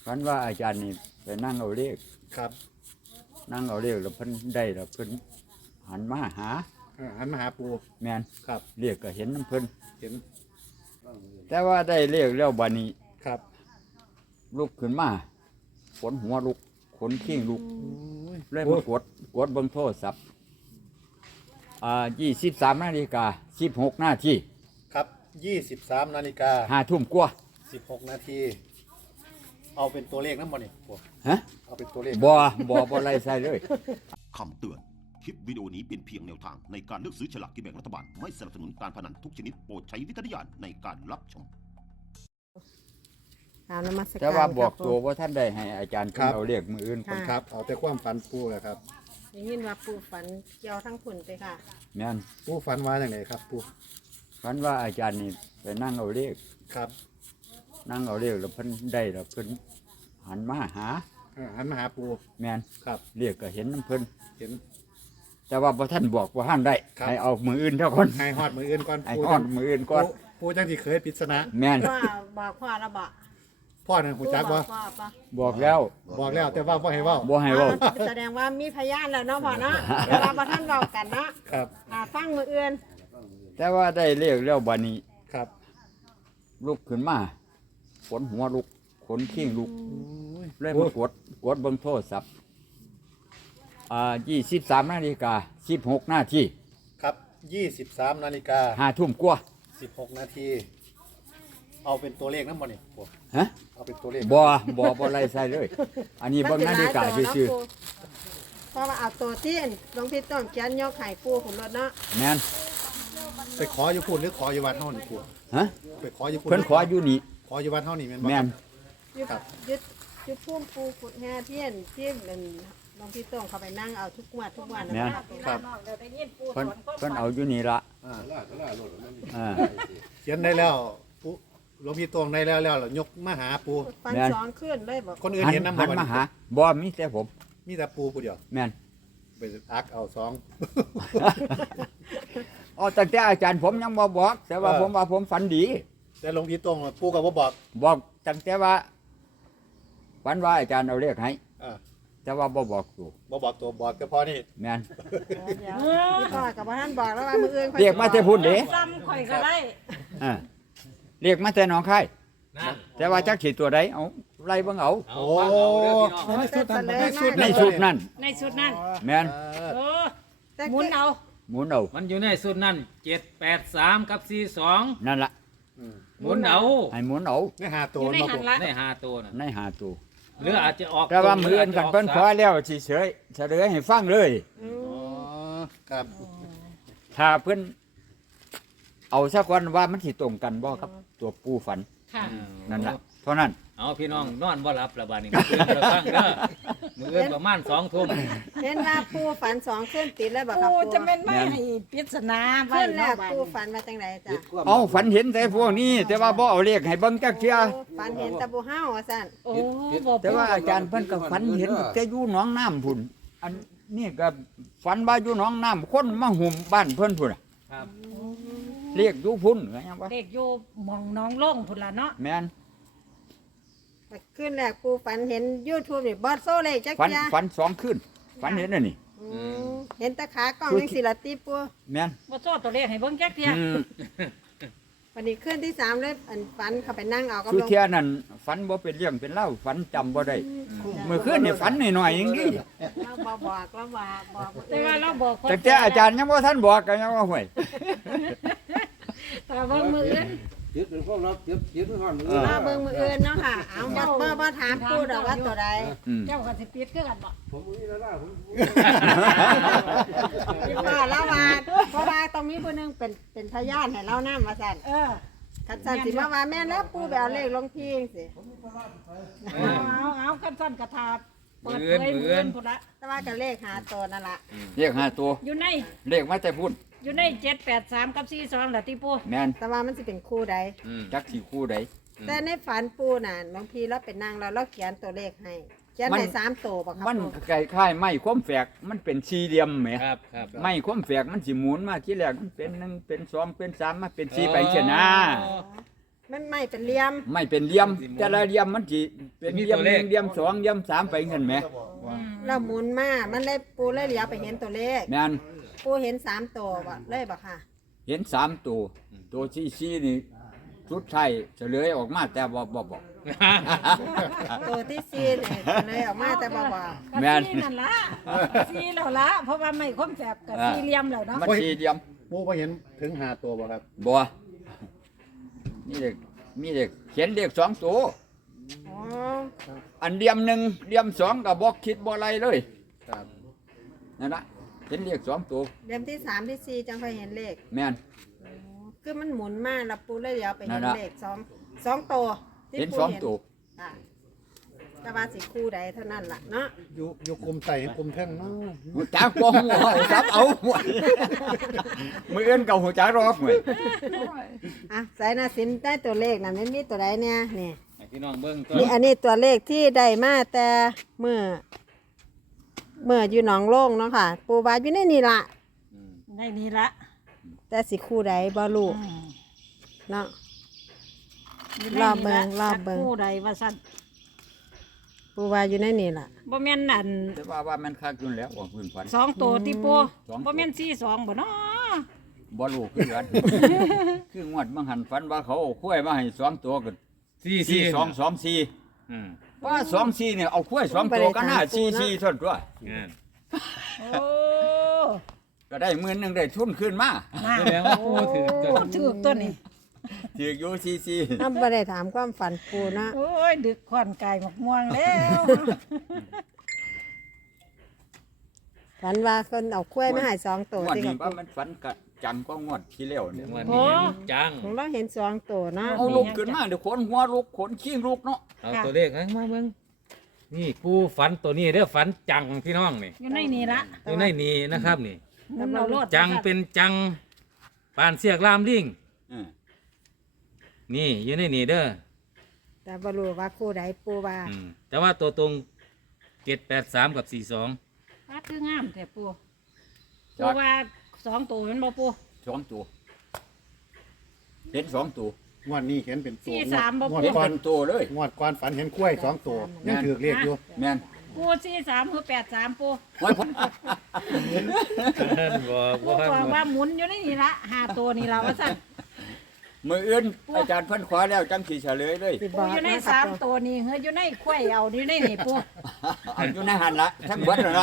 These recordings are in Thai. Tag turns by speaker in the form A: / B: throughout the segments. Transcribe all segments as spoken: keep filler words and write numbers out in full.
A: ฝันว่าอาจารย์นี่ไปนั่งเอาเลข
B: ครับ
A: นั่งเอาเลขแล้วเพิ่นได้แล้วเพิ่นหันมาหา
B: อ่าหันมาหาปู
A: แม่น
B: ครับ
A: เรียกก็เห็นน้ำเพิ่น
B: เห็น
A: แต่ว่าได้เลขแล้วบัดนี้
B: ครับ
A: ลุกขึ้นมาขนหัวลุกขนขิ้งลุก
B: โอ้ย
A: เลยมากดกดเบิ่งโทรศัพท์อ่ายี่สิบสามนาฬิกาสิบหกนาที
B: ครับยี่สิบสามนาฬิกา
A: ห้าทุ่มกว่า
B: สิบหกนาทีเอาเป็นตัวเลขนั่นบ่นี่ปู
A: ฮะ
B: เอาเป็นตัวเลข
A: บ่บ่บ่ไรใส่เลย
C: คำเตือน คลิปวิดีโอนี้เป็นเพียงแนวทางในการเลือกซื้อฉลากกินแบ่งรัฐบาล ไม่สนับสนุนการพนันทุกชนิดโปรดใช้วิจารณญาณในการรับชม
D: กราบนมัสการ
A: แต่ว่าบอก
D: ครับ
A: ตัวว่าท่านได้ให้อาจารย์เพิ่นเอาเลขมืออื่น
D: ค่ะ
B: ครับ เอาแต่ความฝันปูแหละครับ
D: ได้ยินว่าปู่ฝันเกี่ยวทั้งผุนไปค่ะ
A: แม่น
B: ปูฝันว่าอย่างไรครับปู
A: ฝันว่าอาจารย์นี่ไปนั่งเอาเลข
B: ครับ
A: นั่งเอาเลขแล้วเพิ่นได้แล้วเพิ่นหันมาหา
B: อ่าหันมาหาปู
A: แม่น
B: ครับ
A: เรียกก็เห็นน้ำเพิ่น
B: เห็น
A: แต่ว่าพอท่านบอกว่าห้ามได้
B: ครับ
A: ให้เอามืออื่นเท่าคน
B: ให้ฮอดมืออื่นก่อน
A: ให้
B: ปู
A: อ้อนมืออื่นก่อน
B: ปูปูจังที่เคยปริศนา
A: แม่น
D: ว่าบอกพ่อระบะ
B: พ่อนั่นหูจักว่า
D: พ่อปะ
A: บอกแล้ว
B: บอกแล้วแต่ว่าพ่อให้เว่า
A: บ่ให้เว้า
D: อ่าแสดงว่ามีพยานแล้วเนาะพ่อเนาะเดี๋ยวเรามาท่านเรากันเนาะ
B: ครับ
D: อ่าฟังมืออื่น
A: แต่ว่าได้เลขแล้วบัดนี้
B: ครับ
A: ลุกขึ้นมาขนหัวลุกขนขิ้งลุก
B: โอ้ย
A: เลยมากดกดเบิ่งโทรศัพท์อ่ายี่สิบสามนาฬิกาสิบหกนาที
B: ครับยี่สิบสามนาฬิกา
A: ห้าทุ่มกว่า
B: สิบหกนาที เอาเป็นตัวเลขนั่นบ่นี่ปู
A: ฮะ
B: เอาเป็นตัวเลข
A: บ่บ่บ่ไรใส่เลย อันนี้เบิ่งนาฬิกาซื่อ
D: เพราะว่าเอาตัวที่หลวงพี่ต้องเขียนยกไข่ปูขุนรถเนาะ
A: ๆแม่น
B: ไปขออยู่พูดหรือขออยู่วัดเฮานี่ปู
A: ฮะ
B: ไปขออยู่พูด
A: เพิ่นขออยู่นี่
B: ขออยู่วัดเฮานี่แม่นบ่
A: แม่น
D: ยึด
B: ครับ
D: ยึดยึดพุ่มปูขุดแห่เทียนที่เป็นหลวงพี่ต้องเขาไปนั่งเอาทุกวันทุกวันนะครับ
B: ครับ
A: เพิ่นเพิ่นเอาอยู่นี่ละ
B: อ่า
A: อ่า
B: เขียนได้แล้วปูหลวงพี่ตวงได้แล้วแล้วยกมาหาปู
D: ฟัน
A: แม่น
D: สองขึ้นเลยบอก
B: คนอื่น
A: หัน
B: เห็นน้ำ
A: หัน
B: บ่
A: มาหาบ่มีแต่ผม
B: มีแต่ปูผู้เดียว
A: แม่น
B: ไปอักเอาสอง
A: อ๋อตั้งแต่อาจารย์ผมยังบ่บอก แต่ว่า
B: เออ
A: ผมว่าผมฝันดี
B: แต่หลวงพี่ตวงปูก็บ่บอก
A: บอกตั้งแต่ว่าฝันว่าอาจารย์เอาเลขให้
B: อ่า
A: แต่ว่าบ่บอกอยู่
B: บ่บอกตัวบอกแต่พอนี่
A: แม่น
D: เดี๋ยวพี่พ่อกับท่านบอกแล้วว่ามืออื่น
A: เรียกมาแต่พุ่นเด้
D: ซ้ำข่อยก็ได้
A: อ่าเรียกมาแต่หนองคายแต่ว่าจักสิตัวใดเอาไล่เบิ่งเอา
B: โอ้
D: ในสุดนั้น
A: ในสุดนั้น
E: ในสุดนั้น
A: แม่น
E: เออ
D: แต่
E: หมุนเอา
A: หมุนเอา
F: มันอยู่ในสุดนั่นเจ็ดแปดสามกับสี่สอง
A: นั่นล่ะ
F: หมุนเอา
A: ให้หมุนเอา
B: ในหาตัว
E: อยู่ใน
B: มา
E: หั
B: ปู
E: นละ
F: ในหาตัวน่ะ
A: ในหาตัว
F: หรืออาจจะออก
A: แต่ว่า
F: ตรง
A: มืออนกันเพิ่นขอแล้วสิเฉยเฉลยให้ฟังเลย
D: อืม
B: อ๋อครับ
A: ถ้าเพิ่นเอาสักวันว่ามันสิตรงกันบ่ครับ ตัวปูฝัน
E: ค่ะ
F: อืม
A: นั่นล่ะเท่านั้น
F: เอาพี่น้องนอนบ่หลับละบาดนี้มืออื่นไปฟังเด้อมืออื่นประมาณสองทุ่ม
D: เห็นว่าปูฝันสองขึ้นติดแล้วบอกครับ
E: ปู
D: ปู
E: จะเป็นไม่ให้ปริศนาไว้
D: ขึ้นแร
E: เนาะ
D: ก
E: บ้าน
D: ปูฝันมาจังไรจ้ะ
A: เอาฝันเห็นแต่พวกนี้ แต่ว่าบ่เอาเลขให้เบิ่งจักเที่ย
D: ฝันเห็นตะบูเฮาว่าสั่น
E: โอ้บ่
A: แต่ว่าอาจารย์เพิ่นก็ฝันเห็นแต่อยู่หนองน้ำพุ่นอันนี้ก็ฝันว่าอยู่หนองน้ำคนมาหุ่มบ้านเพิ่นพุ่นน่ะ
F: ครับ
A: เรียกอยู่พุ่นก็ยังว่า
E: เด็กอยู่หมองน้องโล่งพุ่นล่ะเนาะ
A: แม่น
D: ขึ้นแรกปูฝันเห็นยูทูบนี่บอสโซเลยจัก
A: ฝัน
D: เจ้า
A: ฝันสองคืนฝันเห็นอันนี้
D: เห็นตะขากล้องยังสิละตีปู
A: แม่น
E: บ่โซ่ตัวเลขให้เบิ่งจักเที่ย
A: อืม
D: วันนี้ขึ้นที่สามเลยอันฝันเขาไปนั่งเอากับ
A: คือ
D: ลง
A: เที่ยนั้นฝันบ่เป็นเรื่องเป็นเล่าฝันจำบ่ได้เมื่อคืนนี่ฝันหน่อยๆอย่างนี้
D: เราบอกบอกเราว่าบอก
E: แต่ว่าเราบอกคน
A: แต่แต่อาจารย์ยังบ่ทันบอกก็ยังว่าห่วย
E: แต่ว่ามืออื่น
G: ยึดเป็นพวกเรายึดยึดเป็นความมือ
A: เออ
D: มาเบิ่งมืออื่นเนาะค่ะเอาบ่บ่บ่ถามปูดอกว่าตัวใด
A: อืม
E: เจ้าก็สิปิดคือกันบ่
G: ผมมีแล้วนะผม
D: พี่พ่อเราว่าเพราะว่าตรงนี้ผู้หนึงเป็นเป็นพยานให้เรานำว่าสั่น
E: เออ
D: คันสั่นสิมาว่าแม่นแล้วปูไปเอาเลขลงพิงสิ
E: เอาเอาเอากันสั่นกระทาเปิดเผยมืออื่นพุ่นละ
D: แต่ว่าก็เลขหาตัวนั่นล่ะ
A: เรียกหาตัว
E: อยู่ใน
A: เลขมาแต่พุ่น
E: อยู่ในเจ็ดแปดสามกับสี่สองล่ะติปู
A: แม่น
D: แต่ว่ามันสิเป็นคู่ใด
F: อืม
A: จักสิคู่ใด
D: แต่ในฝันปูน่ะบางทีเราเป็นนางเราเราเขียนตัวเลขให้เขียนให้สามตัวบ่ครับ
A: มัน
D: ปู
A: คล้ายๆไม้ความแฝกมันเป็นสี่เหลี่ยมแหม
F: ครับครับ
A: ไม้ความแฝกมันสิหมุนมาที่แรกมันเป็นหนึ่งเป็นสองเป็นสามมาเป็นสี่ไปเช่นนะ
F: อ๋อ
D: มันไม่เป็นเหลี่ยม
A: ไม่เป็นเหลี่ยมแต่ละเหลี่ยมมันสิเป็นเหลี่ยมหนึ่งเหลี่ยมสองเหลี่ยมสามไปเห็นไหม
D: แล้วหมุนมามันเลยปูเลยเหลียวไปเห็นตัวเลข
A: แม่น
D: ปูเห็นสามตัวบ่เลยบ่ค่ะ
A: เห็นสามตัวตัวซีซีนี่ชุดไทยเฉลยออกมาแต่บ่บ่บอก
D: ตัวที่สี่เนี่ยเลยออกมาแต่บ่บอก
E: ก็
A: แม่น
E: ซีนั่นละซีแล้วละเพราะว่าไม่คมแสบกับซีเหลี่ยมแล้วเนาะ
A: มันสี่เหลี่ยม
B: ปูบ่เห็นถึงหาตัวบ่ครับ
A: บ่มีเด็กมีเด็กเขียนเด็กสองตัว
D: อ๋อ
A: อันเหลี่ยมหนึ่งเหลี่ยมสองก็บ่คิดบ่อะไรเลย
B: ครับ
A: นั่นละเห็นเด็กสองตัว
D: เหลี่ยมที่สามที่สี่จังค่อยเห็นเลข
A: แม่น
D: คือมันหมุนมาแล้วปูเลยเหลียวไปเห็น
A: นั่นน่ะ
D: เลขสองสองตัวที่
A: เห็น
D: ปู
A: สองตัว
D: ค่ะแต่ว่าสิคู่ใดเท่านั้นล่ะเนาะ
B: อยู่อยู่กลุ่มไต่กลุ่มเท่งเนาะ
A: หูจักบ่หัวซับเอาหัวมือเอื้นกับหูจักรอกเหมือน
D: อ่ะสายนาสินได้ตัวเลขน่ะมันมีตัวใดเนี่ยนี่
F: ให้พี่น้องเบิ่งตัว
D: นี่อันนี้ตัวเลขที่ได้มาแต่เมื่อเมื่ออยู่หนองโล่งเนาะค่ะ ปูวาอยู่ในนี่ละ
E: ในนี้ละ
D: แต่สิคู่ใดบ่รู้
E: อืม
D: เนาะ
E: ยู่ใน
D: รอบเบิ่ง
E: นี่ละ
D: รอบเบิ่ง
E: จักผู้ใดว่าซั่น
D: ปูวาอยู่ในนี่ละ
E: บ่แม่นนั่น
A: แต่ว่าว่ามันคักอยู่แล้วว่าพื้นฝัน
E: สองตัวที่ปู
A: สองตัว
E: บ่แม่นสี่สองบ่เนาะ
A: บ่รู้คือกัน คืองวดบางหันฝันว่าเขาเอาข้วยมาให้สองตัวก็
F: สี่
A: สี่
F: สี่
A: สองสองสี่
F: อืม
A: ว่าสองสี่เนี่ยเอาข้วยสองตัวก็น่าสี่สี่ทนตัว
F: งั้น
E: โอ้
A: ก็ได้หมื่นหนึงได้ทุนขึ้นมา
E: มา
F: แสดงว่าปูถือตัว
E: พูดถูกตัวนี้
A: ถืออยู่สี่สี่
D: น้าบ่ได้ถามความฝันปูเนาะ
E: โอ้ย ดึกขอนไก่หมกม่วงแล้ว
D: ฝันว่าคนเอากล้วยมาให้สองตัว
A: งวด
D: ที่
A: นี้
D: กับ
A: ว่ามันฝันกะจังก็งวดที่แล้วเนี่ย
F: วันนี้จัง
D: ของเราเห็นสองตัวเนาะ
A: เอาลุกขึ้นมาเดี๋ยวขนหัวลุกขนขี้ลุกเนาะ
F: เอาตัวเลขให้มาเบิ่งนี่ปูฝันตัวนี้เด้อฝันจังพี่น้องนี่
E: อยู่ในนี้ละ
F: อยู่ในนี้นะครับนี่
E: หมุนเราโลด
F: จังเป็นจังปานเสียกลามลิง
A: เออ
F: นี่อยู่ในนี่เด้อ
D: แต่บ่รู้ว่าคู่ใดปูว่า
F: อืมแต่ว่าตัวตรงเจ็ดแปดสามกับสี่สอง
E: ปาดคืองามแต่ปูปูว่าสองตัวแมันบ่ปู
A: สองตัวเห็นสองตัว
B: งวดนี้เห็นเป็นตัว
E: สี่สามบ่
B: งวด
A: เห็น
B: ก่อ
A: เป็น นตัวเลย
B: งวดก่อนฝันเห็นกล้วยสองตัวยังถือเรียกอยู่
A: แม่น
E: ปูสี่สามคือแปดสามปู
A: โอ้ยผม
F: บ่
E: ปู
F: บ่
E: บอกว่าหมุนอยู่ในนี่ละห้าตัวนี่ละว่าสั่น
A: มืออื่นอาจารย์เพิ่นขอแล้วจังสิเฉลยเลย
D: สิบ
E: ปู
D: อก
E: อยู่ใน
D: นะค
E: สา
D: รับ
E: มตัวนี่เฮ้ยอยู่ในควายเอาอยู่ในนี่ปู
A: เอาอยู่ในหันละทั้งเบิดนั่นละ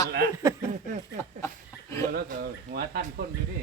F: แล้วก็หัวท่านคนอยู่นี่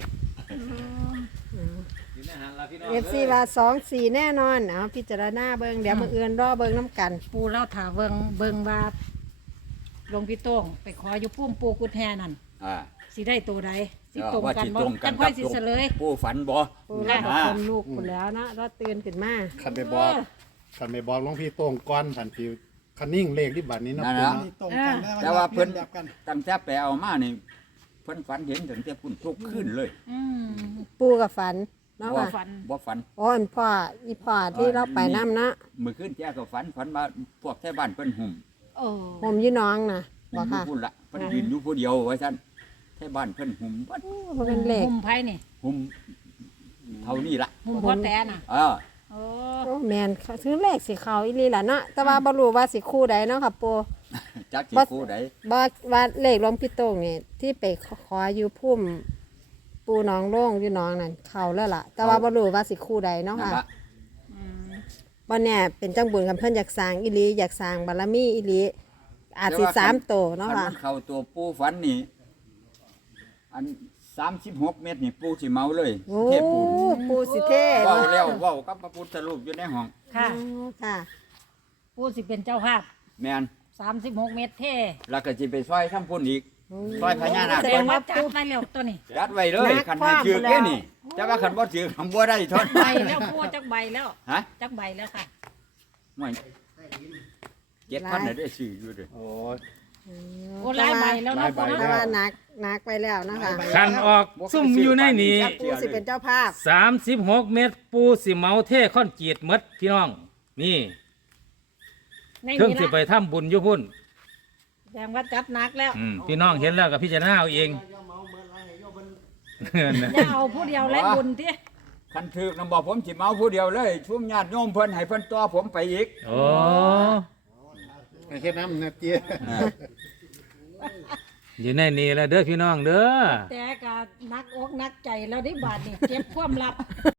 F: อยู่ในหันละพี่น้อง
D: เอฟซีว่าสองสี่แน่นอนเอาพิจารณาเบิ่งเดี๋ยวมื้ออื่นรอเบิ่งน้ำกัน
E: ปูเล่าถาเบิงเบิงว่าหลวงพี่โต้งไปขออยู่พุ่มปูกุดแฮนั่น
A: อ่า
E: สิได้ตัวใดสิตรง
A: ว่า
E: กัน
A: สิ
E: บ่
A: ตรงกั
E: กัน นค่อยสิเฉลย
A: ผู้ฝันบ่
D: ปูเราก็คนลูกคนแล้วเนาะเราตื่นขึ้นมา
B: คันไปบอกคันไปบอกหลวงพี่โต้งก่อนทันทีคันนิ่งเลขที่บัดนี้เนาะ
A: นั่น
B: ปู
A: นะ
B: เนาะ
H: ตรงกันนะ
A: แต่ว่าเพิ่น
H: แบบกัน
A: ตั้งแต่ไปเอามานี่เพิ่นฝันเห็นถึงแต่พุ่นทุกขึ้นเลย
E: อืม
D: ปูกับฝันเนาะ
A: บ่
D: ว่า
E: ฝัน
A: บ่ฝัน
D: โอ้ยพ่ออีพ่อที่เราไปน้ำเนาะ
A: มื้อคืนแจ้ก็ฝันฝันว่าพวกแท้บ้านเพิ่นหุ่ม
E: โอ้
D: ผมยี่น้องนะบ
A: หุ่
D: อก
A: มอยู่
D: ค่ะ
A: พุ่นละเพิ่นยืนอยู่ผู้เดียวว่าซั่นแท้บ้านเพิ่นหุ่มบัด
D: เพราะเป็นเลข
E: มุมไผนี่
A: หุ่มเท่านี้ละ
E: มุมพ่อแต่น่ะ
A: เออ
E: โอ้
D: โอ้แมนเขาซื้อเลขสีขาวอีหลีล่ะเนาะแต่ว่าบ่รู้ว่าสิคู่ใดเนาะค่ะปู
A: จักสิ
D: บ่
A: ผู้ใด
D: บ่ว่าเลขหลวงพี่โต้งนี่ที่ไปขออยู่พุ่มปูหน้องโล่งอยู่หน้องนั่นเข้าแล้วล่ะ แต่ว่าบ่รู้ว่าสิคู่ใดเนาะ
A: นั่น
D: ค่ะ
A: ละ
E: อืม
D: บ่แน่เป็นจังบุญกับเพิ่นอยากสร้างอีหลีอยากสร้างบารมีอีหลีอาจสิสามโตเนาะ
A: คัน
D: ค่ะ
A: มันเข้าตัวปูฝันนี่อันสามสิบหกเมตรนี่ปูสิเมาเลย
D: โอ้
A: เทพปูน
D: ปูสิเท่
A: เว้า
D: เนาะ
A: แล้วเว้ากับพระพุทธรูปอยู่ในห้อง
E: ค่ะ
D: อ๋อค่ะ
E: ปูสิเป็นเจ้าภาพ
A: แม่น
E: สามสิบหกเมตรเท่
A: แล้วก็สิไปซอยทั้งพุ่นอีก ซอยพญานาค
E: แสดงว่าจัดไปแล้วตัวนี้
A: ยัดไว้เลยคันให้ถือแค่นี่แต่ว่าคันบ่ถือคำบ่ได้ทอน
E: ใบแล้วปูจักใบแล้ว
A: ฮะ
E: จักใบแล้วค่ะ
A: ไม่เจ็ดพันน่ะได้ซื้ออยู่เด้อ
B: โอ้ย
E: โอ้หลายใบแล้ว
B: หลา
E: เนาะ
B: ยใบ
E: ปู
D: แต่
E: เนาะ
D: ว่านักนักไปแล้วเนาะคะ
F: คันออกซุ่มอยู่ในนี้
D: ปูสิเป็นเจ้าภาพ
F: สามสิบหกเมตรปูสิเมาเท่คอนกรีตหมดพี่น้อง นี่
E: ใน
F: เครื่อง
E: นี้
F: สิไป
E: ละ
F: ทำบุญอยู่พุ่น
E: แสดงว่าจัดหนักแล้ว
F: อืมพี่น้องเห็นแล้วกับพี่จะน้าเอาเอง
E: อย่าเอาผู้เดียวไรบุญที่
A: คันถึกนำบอกผมสิเมาผู้เดียวเลยชุมญาติโยมเพิ่นให้เพิ่นต่อผมไปอีก
F: โอ้
B: ให้เฮ็ดน้ำนะเตี้ย
F: อยู่ในนี้แล้วเด้อพี่น้องเด้อ
E: แต่ก็นักอกนักใจแล้วได้บาดนี่เก็บความลับ